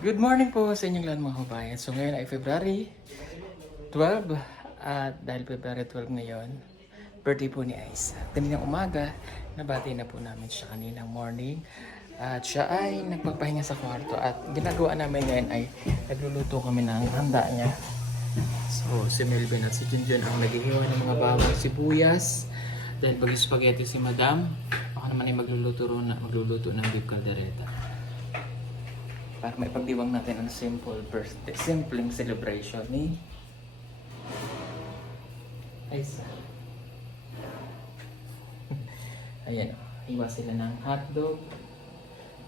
Good morning po sa inyong lahat mga kabayan. So ngayon ay February 12 at dahil February 12 ngayon, birthday po ni Ice. Kaninang umaga, nabati na po namin siya kaninang morning. At siya ay nagpapahinga sa kwarto at ginagawa namin ngayon ay nagluluto kami ng handa niya. So si Melvin at si Junjun ang naghihiwa ng mga bawang sibuyas. Dahil pag spaghetti si Madam, ako naman ay magluluto ng beef caldereta. Para may pagdiwang natin ang simple birthday, simpleng celebration ni Aiza. Ayan, hiwa sila ng hotdog.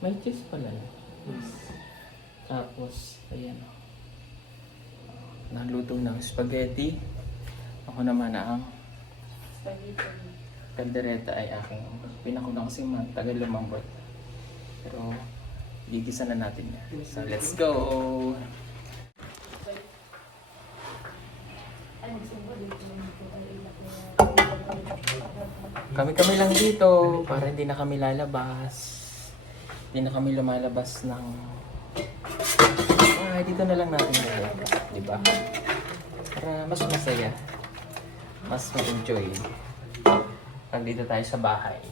May cheese pala. Yes. Tapos, ayan. Naluto ng spaghetti. Ako naman ang caldereta ay aking pinakulang kasi tagal lumambot. Pero, gigisa na natin yan. So, let's go! Kami-kami lang dito para hindi na kami lalabas. Hindi na kami lumalabas ng... dito na lang natin lalabas, di ba? Para mas masaya. Mas ma-enjoy. Pag dito tayo sa bahay.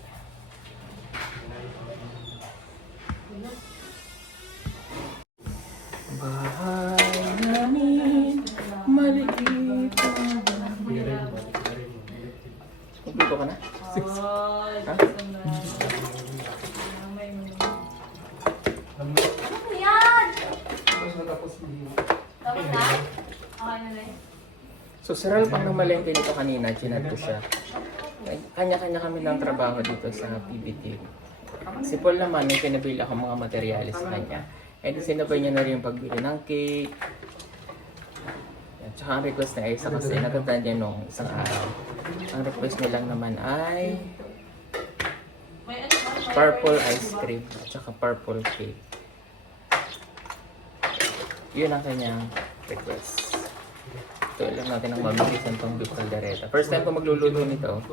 Bahay namin, maliit na bahay. Magluto ka na? Ha? Ano yan? Tapos na? Okay na rin. So, si Ralph ang namalengke dito kanina, chinad ko siya. Kanya-kanya kami ng trabaho dito sa PBT. Si Paul naman, may pinabili ako mga materyales sa kanya. And sinabay niya na rin yung pagbili ng cake. At saka ang request na Isa kasi natatanda niya nung isang araw. Ang request niya lang naman ay purple ice cream at saka purple cake. Yun ang kanyang request. Ito lang natin ang mabilisan tong beef caldereta. First time ko magluluto nito.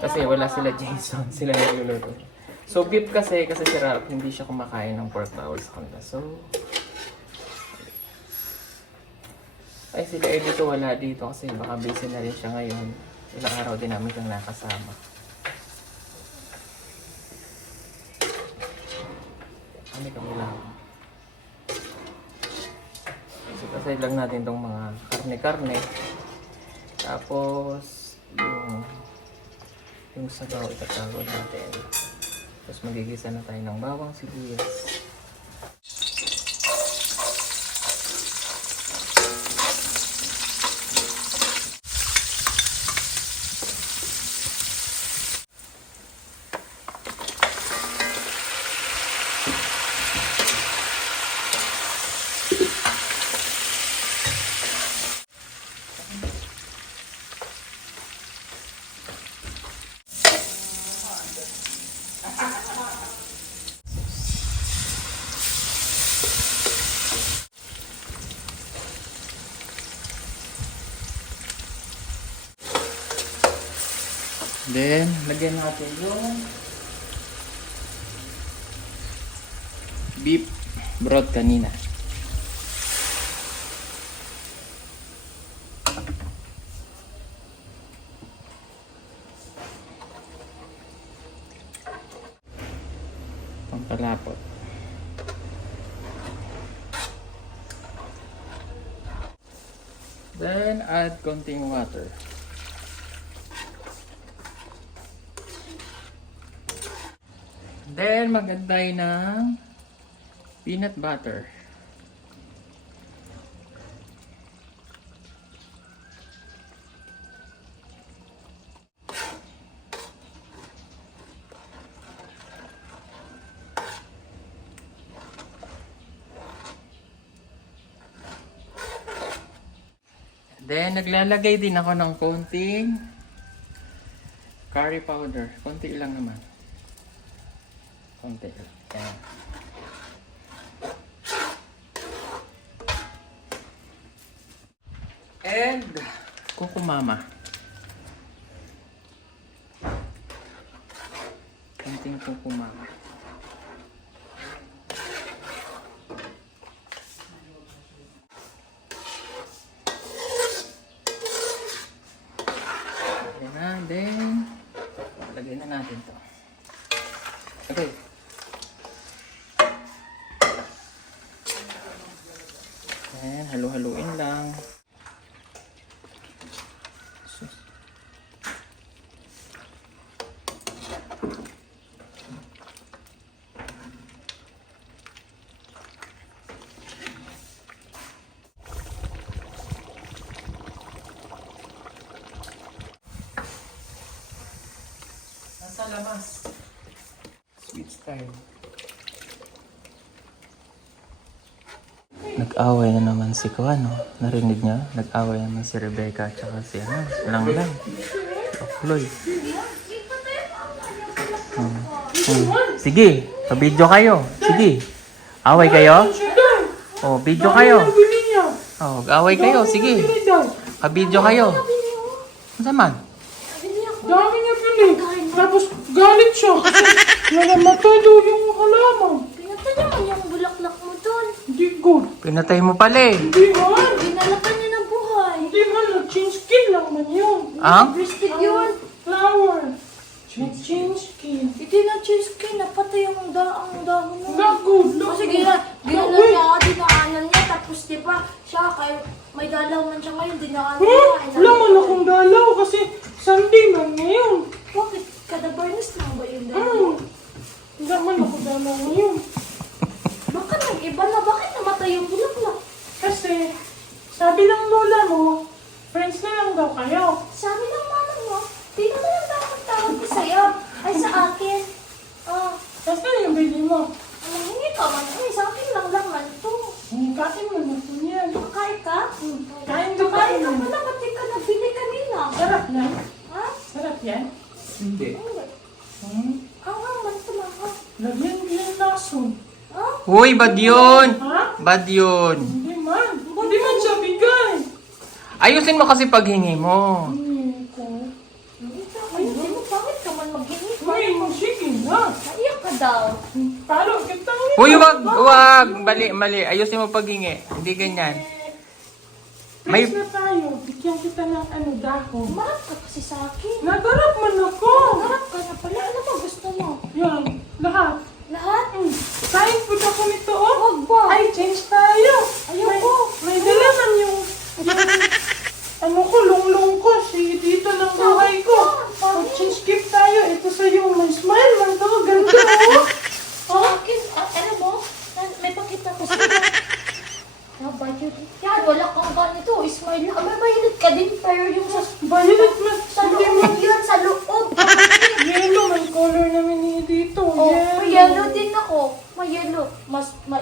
Kasi wala sila Jason, sila nagluluto. So beef kasi si Ralph hindi siya kumakain ng pork bawal sa kanila. So ay sila dito wala dito kasi baka busy na rin siya ngayon. Ilang araw din namin siyang nakasama. Kami lang. So kasi lang natin tong mga karne-karne. Tapos yung sabaw itatawag natin. Tapos magigisa na tayo ng bawang sibuyas. Then, lagyan natin yung beef broth kanina. Pangkalapot. Then, add konting water. Then, magantay ng peanut butter. Then, naglalagay din ako ng konting curry powder. Konti lang naman. Konti lang. Ayan. And kukumama. Konting kukumama. Ayan, halu-haluin lang. Nasa labas. Sweet style. Nag-away na naman si Kuan, no? Narinig niya? Nag-away naman si Rebecca at saka si Lang. Floyd. Sige, pa-video kayo. Sige. Away kayo? Oh, video kayo. Oh, away kayo. Sige. Pa-video kayo. Ano naman? Dami niya pili. Tapos galit siya kasi nalamatado yung halaman. Pinatay naman yung bulaklak mo doon. Hindi good. Pinatay mo pala eh. Hindi man. Dinalakan niya ng buhay. Hindi man. Nag-change skin lang man yun. Ang? Twisted yun. Flower. Change skin. Hindi na cheese skin. Napatay ang dahon mo. Not good. Kasi ginanon niya ako, dinaanan niya. Tapos diba, siya kayo, may dalaw man siya ngayon, dinaanan niya. Wala man akong dalaw kasi Sunday man ngayon. Bakit? Kada barnes lang ba yun? Wala man ako dalaw ngayon. Baka nag-iba na, bakit namatay yung bulaklak? Kasi sabi ng lola mo, friends na lang daw kayo. Sabi ng mama mo, di naman ang dapat tawag ko sa'yo. Ay, sa akin. Tapos na yung baby mo. Hindi ka man. Ay, sa akin lang naman ito. Kain mo na po yan. Makain ka? Kain ka Makain ka pala, pati ka nagbili kanina. Sarap yan. Ha? Sarap yan. Hindi. Ang man tumaha. Lagyan mo yung lason. Ha? Uy, bad yun. Ha? Bad yun. Hindi man. Hindi man siya bigay. Ayusin mo kasi paghingi mo. Hindi mo, bakit ka man mag-init? Uy, sige na. Naiyak ka daw. Palo, kita mo. Uy, wag. Mali. Ayusin mo paghingi. Hindi ganyan. May- Friends na tayo. Bigyan kita ng dahon. Umarap ka kasi sa akin. Nagarap man ako. Umarap ka na pala. Ano ba gusto mo? Yan. Lahat. Lahat? Kain po ako nito, oh. Huwag ba? Ay, change tayo. Ayoko. May dala man yung lunglong ko. Sige, dito ng buhay ko. Mag-change gift tayo. Ito sa'yo. May smile man to. Ganda, oh. Sa akin, ano mo? May pakita ko sa'yo. Yan, wala kang ganito. Smile na. May mahilig ka din, pero yung Violet mas. sa loob yan, sa loob. Yellow. May color namin dito. Oh, may yellow din ako. May yellow.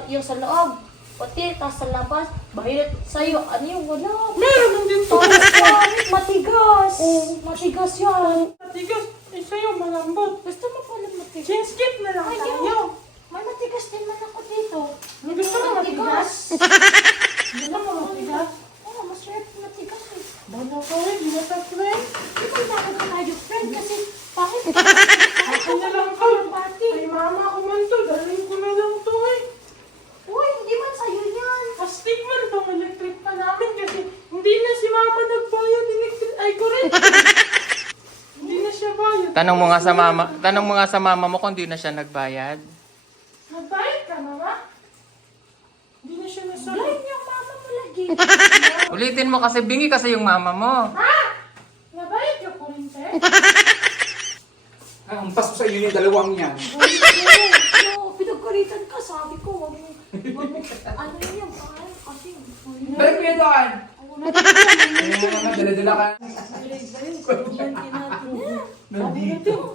Yung sa loob. Pati, tas sa labas. Violet sa'yo. Ano yung wala? Meron man din to. Matigas. Oh. Matigas yan. Matigas. Eh, sa'yo malambot. Gusto mo pala matigas? Change gift na lang Ay, tayo. may matigas din man ako dito. May gusto mo matigas? Gusto mo matigas? Oo, masarap matigas eh. Bala ko eh. Di na sa friend. Di ba dapat na tayo friend kasi pangit. Ako na lang to. Ay, mama ko man to. Dalhin ko na lang to eh. Uy, hindi man sa'yo yan. Astig man tong electric pa namin kasi hindi na si mama nagbayad electric. Ay, correct. Hindi na siya bayad. Tanong mo nga sa mama mo kung di na siya nagbayad. Nagbayad ka, mama? Hindi na siya nasabi. Blind yung mama mo lagi. Ulitin mo kasi, bingi kasi yung mama mo. Ha? Nabayad ka po rin, sir? Ang paso sa iyo yung dalawang yan. Oo, pinagkuritan ka. Sabi ko, wag mo. Ano yun yung pangalan? Kasi, Balik mo yan doon! Ayun naman, dala-dala ka.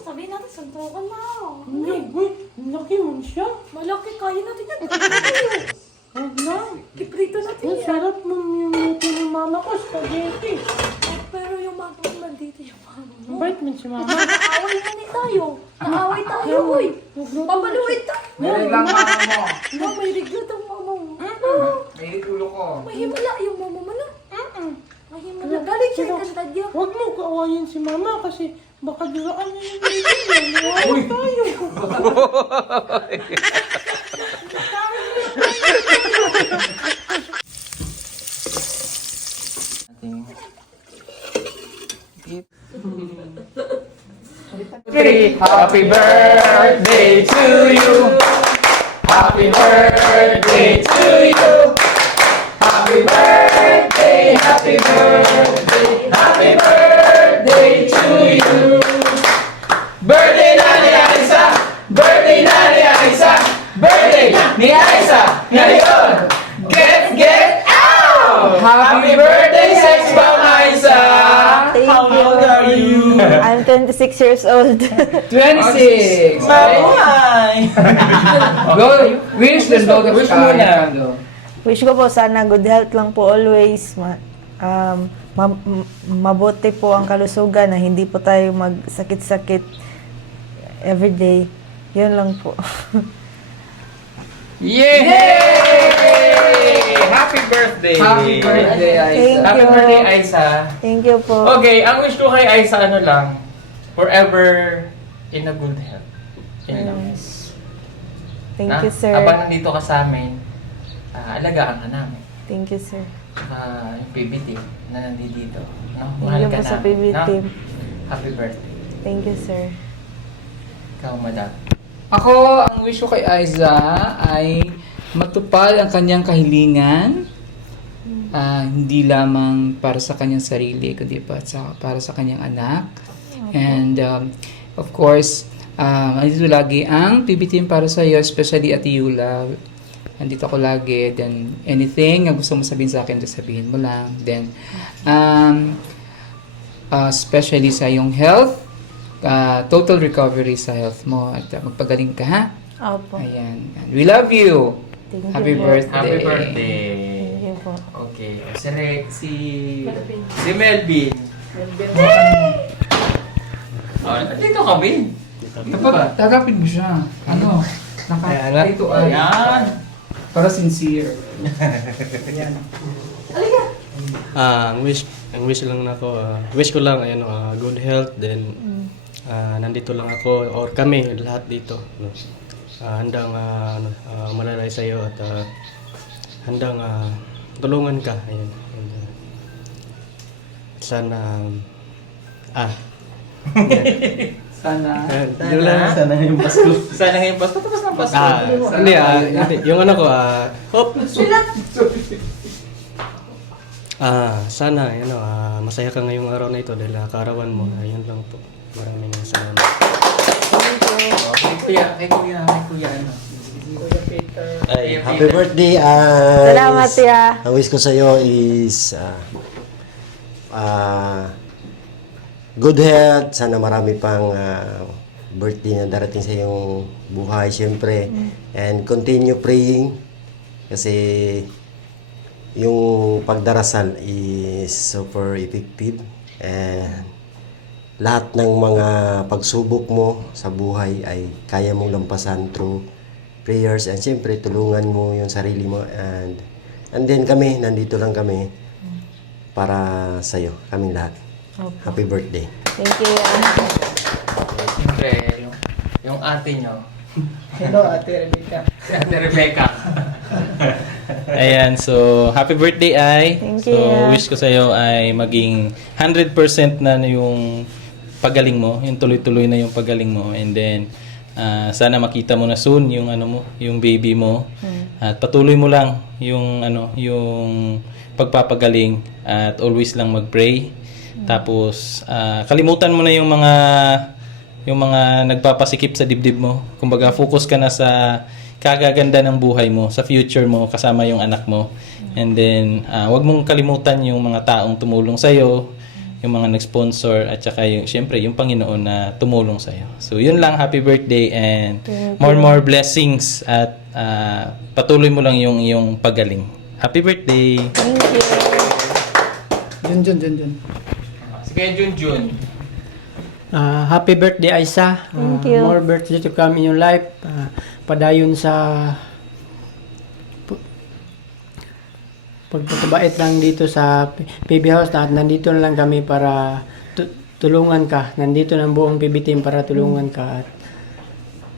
sabihin natin, santukan na. Uy, laki man siya. Malaki, kaya natin yan. Huwag na. Kiprito natin Ang yan. sarap mo yung luto ng mama ko, spaghetti. Pero yung mama mo nandito yung mama mo. Bait man si mama. Naaway na ni tayo. Naaway tayo, uy. Papaluin tayo. Meron lang mama mo. No, may regret ang mama mo. May ulo ko. May himala yung mama mo na. May himala. Galit siya kasi dadya. Huwag mo kaawayin si mama kasi baka duraan niya yung baby niya. Nawawin tayo. Happy birthday to you. Happy birthday to you. Happy Happy birthday, happy birthday to you. Birthday na ni Aiza! Birthday na ni Aiza! Birthday ni Aiza! Ngayon! Get out! Happy birthday, Sex Bomb Aiza! Thank How old are you? I'm 26 years old. 26! Mabuhay! Go! Wish the Lord of Sky. Wish ko po sana good health lang po always. Mabuti po ang kalusugan na hindi po tayo magsakit-sakit everyday. Yun lang po. Yay! Happy birthday! Happy birthday, Aiza! Thank Happy you. birthday, Aiza! Thank you po. Okay, ang wish ko kay Aiza, ano lang, forever in a good health. Yun lang. Thank Na, you, sir. Habang nandito ka sa amin, alagaan ka namin. Thank you, sir. Yung PB team na nandito. No? Thank Mahal you ka po sa namin, PB no? team. Happy birthday. Thank you, sir. Ikaw, madam. Ako, ang wish ko kay Aiza ay matupad ang kanyang kahilingan. Hindi lamang para sa kanyang sarili, kundi para sa kanyang anak. And of course, andito lagi ang PB team para sa iyo, especially Ate Yula. Andito ako lagi. Then anything na gusto mo sabihin sa akin, just sabihin mo lang. Then especially sa iyong health, total recovery sa health mo at magpagaling ka, ha? Opo. Ayan. And we love you. Thank you Happy po. birthday. Happy birthday. Thank you po. Okay. Si Melvin. Oh, dito ka, Bin. Dapat tagapin mo siya. Ano? Ito ay Ayan. para sincere. Ang wish lang ako, wish ko lang ayun, good health, then nandito lang ako or kami lahat dito, no. Handang malalay sa iyo at handang tulungan ka, ayun. And, sana Sana. yun lang. Sana ngayong Pasko. Tapos ng Pasko. Hindi, yung ano ko, hope. Sana, masaya ka ngayong araw na ito dahil kaarawan mo. Ayun lang po. Maraming salamat. Kay Kuya, ano? Ay, happy birthday, Salamat, Tia. Ang wish ko sa iyo is good health. Sana marami pang birthday na darating sa iyong buhay, siyempre. And continue praying kasi yung pagdarasal is super effective. And lahat ng mga pagsubok mo sa buhay ay kaya mong lampasan through prayers, and siyempre tulungan mo yung sarili mo, and then kami, nandito lang kami para sa'yo, kaming lahat. Happy birthday. Thank you. Siyempre, yung ate nyo. Hello, Ate Rebecca. Si Ate Rebecca. Ayan, so happy birthday, Ai. Thank So you. wish ko sa'yo ay maging 100% na yung pagaling mo, yung tuloy-tuloy na yung pagaling mo, and then sana makita mo na soon yung yung baby mo. At patuloy mo lang yung yung pagpapagaling at always lang mag-pray. Tapos kalimutan mo na yung mga nagpapasikip sa dibdib mo. Kumbaga focus ka na sa kagaganda ng buhay mo, sa future mo kasama yung anak mo. And then wag mong kalimutan yung mga taong tumulong sa iyo, yung mga nag-sponsor, at saka yung syempre yung Panginoon na tumulong sa iyo. So yun lang, happy birthday and more blessings, at patuloy mo lang yung pagaling. Happy birthday. Thank you. Jun. Sige, Junjun. Happy birthday, Aiza. Thank you. More birthday to come in your life. Padayon sa pagpapabait lang dito sa PB House, na nandito na lang kami para tulungan ka. Nandito ng buong PB team para tulungan ka. At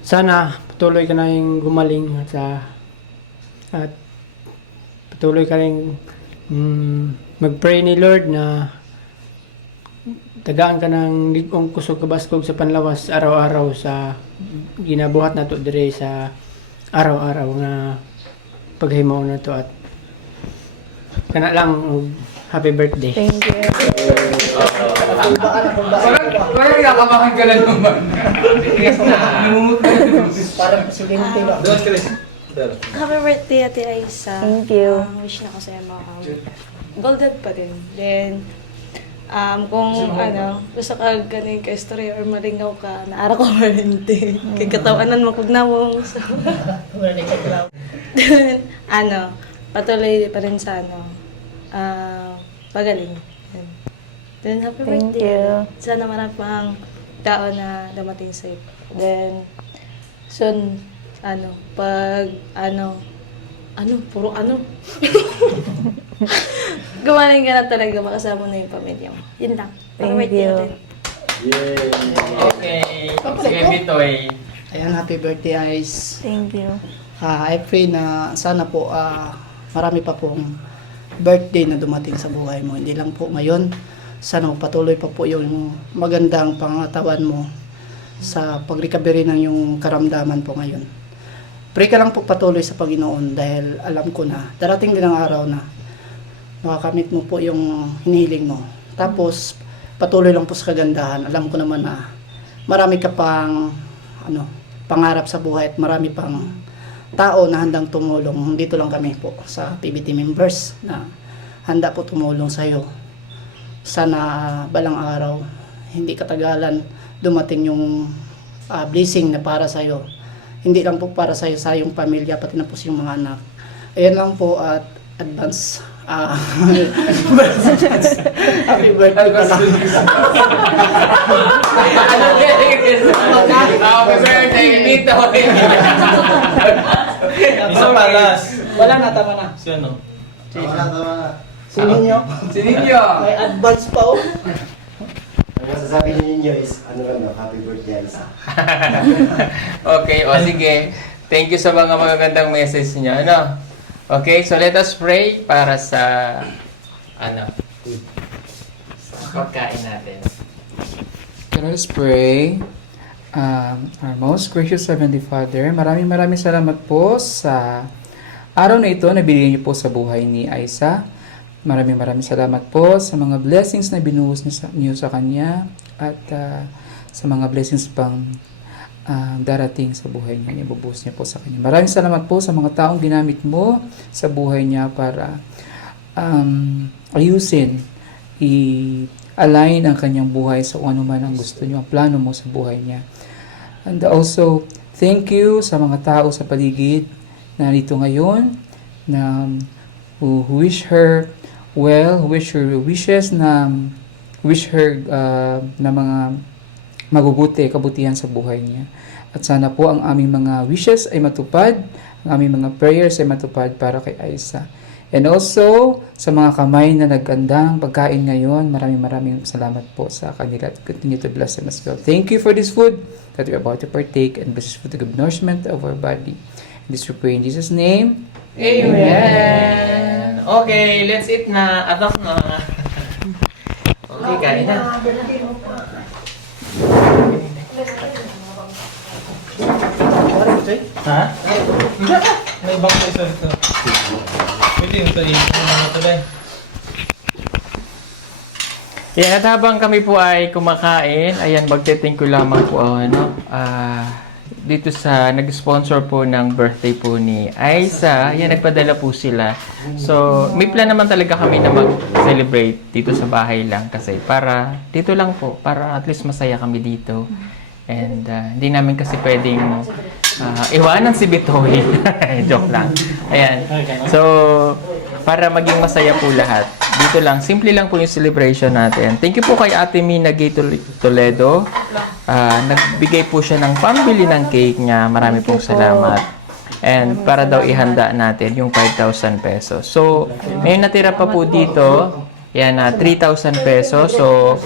sana patuloy ka na yung gumaling at patuloy ka rin mag-pray ni Lord na tagaan ka ng ligong kusog kabaskog sa panlawas araw-araw sa ginabuhat na to dire sa araw-araw na paghimaw na to, at Kana lang, happy birthday. Thank you. Parang nakamakan ka lang naman. Namumut ka lang. Parang presidente ba? Doon, Chris. Happy birthday, Ate Aisa. Thank you. Wish na ko sa'yo golden pa din. Then, kung gusto ka ganing ka story or malingaw ka, naara ko or hindi. Kay katawanan mo kung namong. So, then, patuloy pa rin sa pagaling. Then, happy Thank birthday. you. Sana marami pang tao na damating sa'yo. Then, soon, puro gumaling ka na talaga, makasama na yung pamilya mo. Yun lang. Thank you. Okay. Sige, Bitoy. Ayan, happy birthday, Ice. Thank you. I pray na sana po marami pa pong birthday na dumating sa buhay mo. Hindi lang po ngayon. Sana magpatuloy pa po yung magandang pangatawan mo sa pag-recovery ng yung karamdaman po ngayon. Pray ka lang po patuloy sa Panginoon dahil alam ko na darating din ang araw na makakamit mo po yung hinihiling mo. Tapos patuloy lang po sa kagandahan. Alam ko naman na marami ka pang pangarap sa buhay at marami pang tao na handang tumulong. Dito lang kami po sa PBT members na handa po tumulong sa iyo. Sana balang araw, hindi katagalan dumating yung blessing na para sa iyo. Hindi lang po para sa iyo, sa iyong pamilya, pati na po sa iyong mga anak. Ayan lang po at advance. Happy birthday pala. Happy birthday, Bitoy. Isa palas. Wala na, tama na. Si ano? Si Ninyo. Si Ninyo. May advance pa oh. Ang masasabi ninyo is, happy birthday, Isa. Okay, sige. Thank you sa mga magagandang message niyo, Okay, so let us pray para sa pagkain natin. Let us pray. Our most gracious Heavenly Father, maraming salamat po sa araw na ito na binigay niyo po sa buhay ni Aisa. Maraming salamat po sa mga blessings na binuhos niyo sa kanya at sa mga blessings pang darating sa buhay niya. Ibubuhos niya po sa kanya. Maraming salamat po sa mga taong ginamit mo sa buhay niya para ayusin, i-align ang kanyang buhay sa kung ano man ang gusto niyo, ang plano mo sa buhay niya. And also, thank you sa mga tao sa paligid na dito ngayon na who wish her well, wish her na mga mabubuti, kabutihan sa buhay niya. At sana po ang aming mga wishes ay matupad, ang aming mga prayers ay matupad para kay Aisa. And also, sa mga kamay na nagandang pagkain ngayon, maraming salamat po sa kanila at continue to bless them as well. Thank you for this food that we're about to partake and bless us for the good nourishment of our body. And this we pray in Jesus' name. Amen. Okay, let's eat na. Atak na. Okay, kain na. Ha? May ibang isa ito. Pwede yung ito mga tulay. Yan, at habang kami po ay kumakain, ayan, magte-thank you lamang po dito sa nag-sponsor po ng birthday po ni Aisa. Yan, nagpadala po sila. So, may plan naman talaga kami na mag-celebrate dito sa bahay lang kasi para dito lang po, para at least masaya kami dito. And hindi namin kasi pwedeng iwanan si Bitoy. Joke lang. Ayan. So, para maging masaya po lahat. Dito lang. Simple lang po yung celebration natin. Thank you po kay Ate Mina Gay Toledo. Nagbigay po siya ng pambili ng cake niya. Marami pong salamat. And para daw ihanda natin yung 5,000 pesos. So, ngayon natira pa po dito. Yan, 3,000 pesos. So,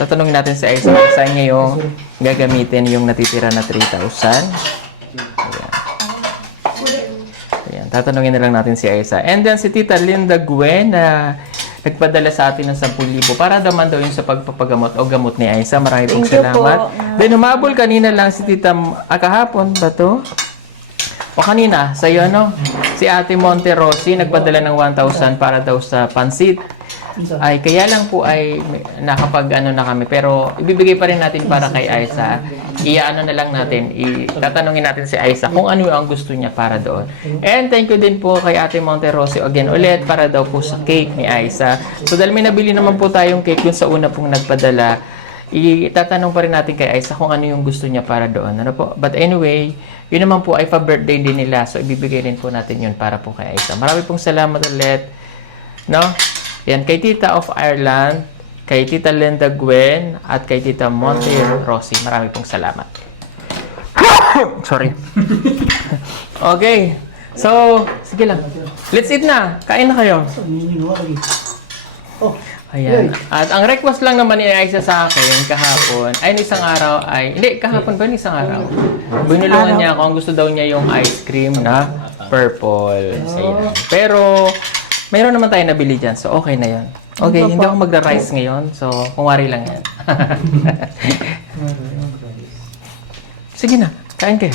tatanungin natin si Aisa kung saan niya yung gagamitin yung natitira na 3,000. Ayan, tatanungin na lang natin si Aisa. And then si Tita Linda Gwen na nagpadala sa atin ng 10,000 para daman daw yun sa pagpapagamot o gamot ni Aisa. Marami pong salamat. Then umabol kanina lang si Tita kahapon ba to? O kanina, sa'yo ano, si Ate Monte Rossi nagpadala ng 1,000 para daw sa pansit. Ay, kaya lang po ay nakapag ano na kami. Pero ibibigay pa rin natin para kay Aiza. Iaano na lang natin, tatanungin natin si Aiza kung ano ang gusto niya para doon. And thank you din po kay Ate Monte Rossi again ulit para daw po sa cake ni Aiza. So dahil may nabili naman po tayong cake dun sa una pong nagpadala, itatanong pa rin natin kay Aiza kung ano yung gusto niya para doon. Ano po? But anyway, yun naman po ay pa-birthday din nila. So ibibigay din po natin yun para po kay Aiza. Marami pong salamat ulit. No? Yan, kay Tita of Ireland, kay Tita Linda Gwen, at kay Tita Monte Rossi. Marami pong salamat. Sorry. Okay. So, sige lang. Let's eat na. Kain na kayo. Ayan. At ang request lang naman ni Aiza sa akin kahapon, ay isang araw ay, hindi, kahapon ba isang araw? Binulungan niya ako, ang gusto daw niya yung ice cream na purple. So, yan. Pero, mayroon naman tayo nabili dyan, so okay na yan. Okay, hindi ako magra-rice ngayon, so kungwari lang yan. Sige na, kain kayo.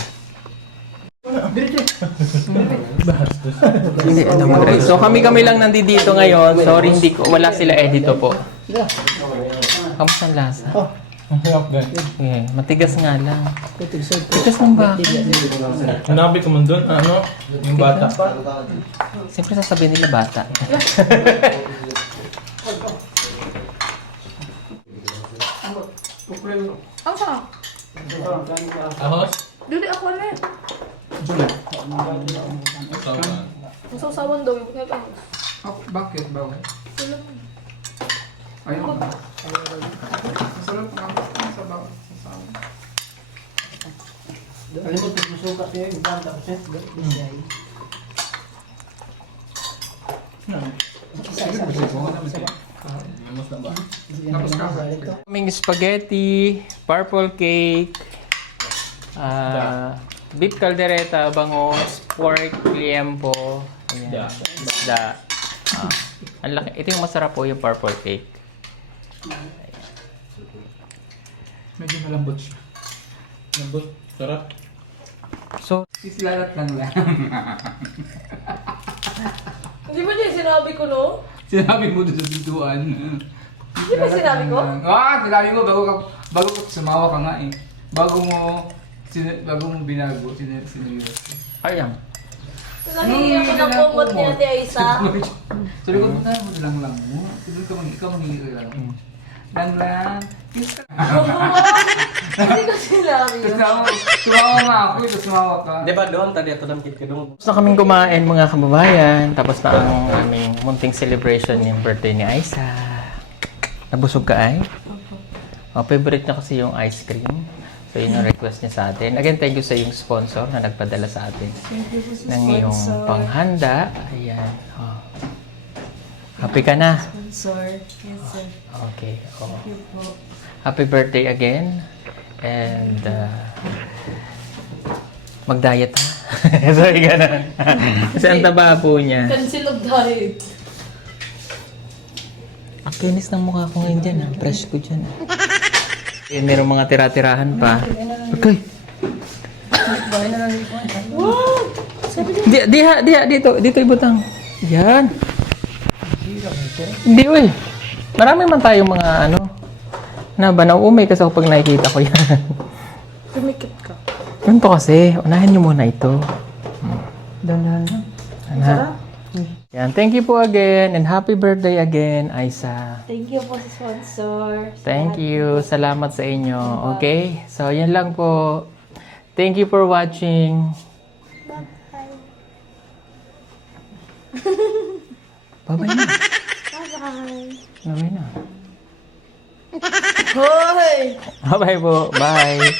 Hindi, ano mag-rice. So kami lang nandito ngayon. Sorry, wala sila edito po. Kamusta ang lasa? Okay, matigas nga lang. Tigas ng ba? Hanabi ko man doon, ano? Yung bata pa. Siyempre sasabihin nila bata. Ang sarap. Ahos? Dili ako na eh. Ang sausawan daw yung pagkakahos. Bakit? Bawal? Ayaw ba? Masarap nga. Sa bawal. Alam mo, suka siya yung 100%. Kaming spaghetti, purple cake, beef caldereta, bangus, pork, liempo, ayan, isda. Ang laki. Ito yung masarap po yung purple cake. Medyo malambot siya. Lambot. Sarap. So, Islalat lang. Hindi ba niya sinabi ko, no? Sinabi mo doon sa pintuan. Hindi ba sinabi ko? Sinabi mo bago sumawa ka nga eh. Bago mo binago, sinuyos. ayan. Nangihiya ko ng kumot ni Ate Aiza. Sabi ko, tayo mo lang mo. Ikaw mangihiya lang. Lang. Kiss ka. Hindi ko sinabi yun. Sumawa nga ako, sumawa ka. Di ba doon, tadi ato ng kit ka doon. Tapos na kaming kumain mga kababayan. Tapos na ang aming munting celebration ng birthday ni Aiza. Nabusog ka ay? Favorite niya kasi yung ice cream. So yun yung request niya sa atin. Again, thank you sa yung sponsor na nagpadala sa atin ng iyong panghanda. Ayan. Oh. Happy ka na? Sponsor. Yes, sir. Okay. Oh. Happy birthday again. And mag-diet ha. Sorry ka na. Kasi ang taba po niya. Cancel of diet. Ang kinis ng mukha ko ngayon dyan ha. Fresh ko dyan. Eh, meron mga tira-tirahan pa. Okay. Dito ibutang. Yan. Hindi, uy. Marami man tayong mga nauumay kasi ako pag nakikita ko yan. Tumikit ka. Yun po kasi, unahin nyo muna ito. Dahan. Yan, thank you po again and happy birthday again, Aiza. Thank you po sa sponsor. Thank you. Salamat sa inyo. Okay? So, yan lang po. Thank you for watching. Bye-bye. Bye-bye na. Bye-bye. Bye-bye na. Hoy! Bye-bye po. Bye.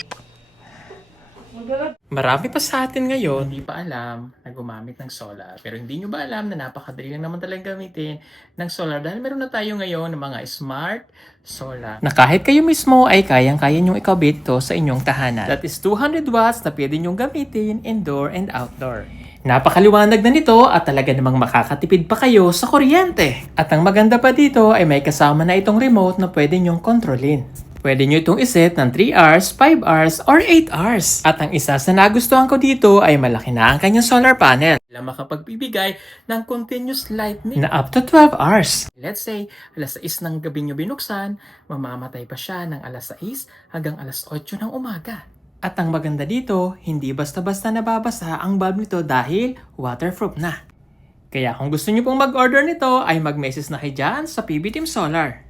Marami pa sa atin ngayon, hindi pa alam na gumamit ng solar. Pero hindi nyo ba alam na napakadali lang naman talagang gamitin ng solar dahil meron na tayo ngayon ng mga smart solar. Na kahit kayo mismo ay kayang-kaya nyong ikabit ito sa inyong tahanan. That is 200 watts na pwede nyong gamitin indoor and outdoor. Napakaliwanag na nito at talaga namang makakatipid pa kayo sa kuryente. At ang maganda pa dito ay may kasama na itong remote na pwede nyong kontrolin. Pwede nyo itong iset ng 3 hours, 5 hours, or 8 hours. At ang isa sa nagustuhan ko dito ay malaki na ang kanyang solar panel. Sila makapagbibigay ng continuous lightning na up to 12 hours. Let's say, alas 6 ng gabi nyo binuksan, mamamatay pa siya ng alas 6 hanggang alas 8 ng umaga. At ang maganda dito, hindi basta-basta nababasa ang bulb nito dahil waterproof na. Kaya kung gusto nyo pong mag-order nito, ay mag-message na kayo dyan sa PB Team Solar.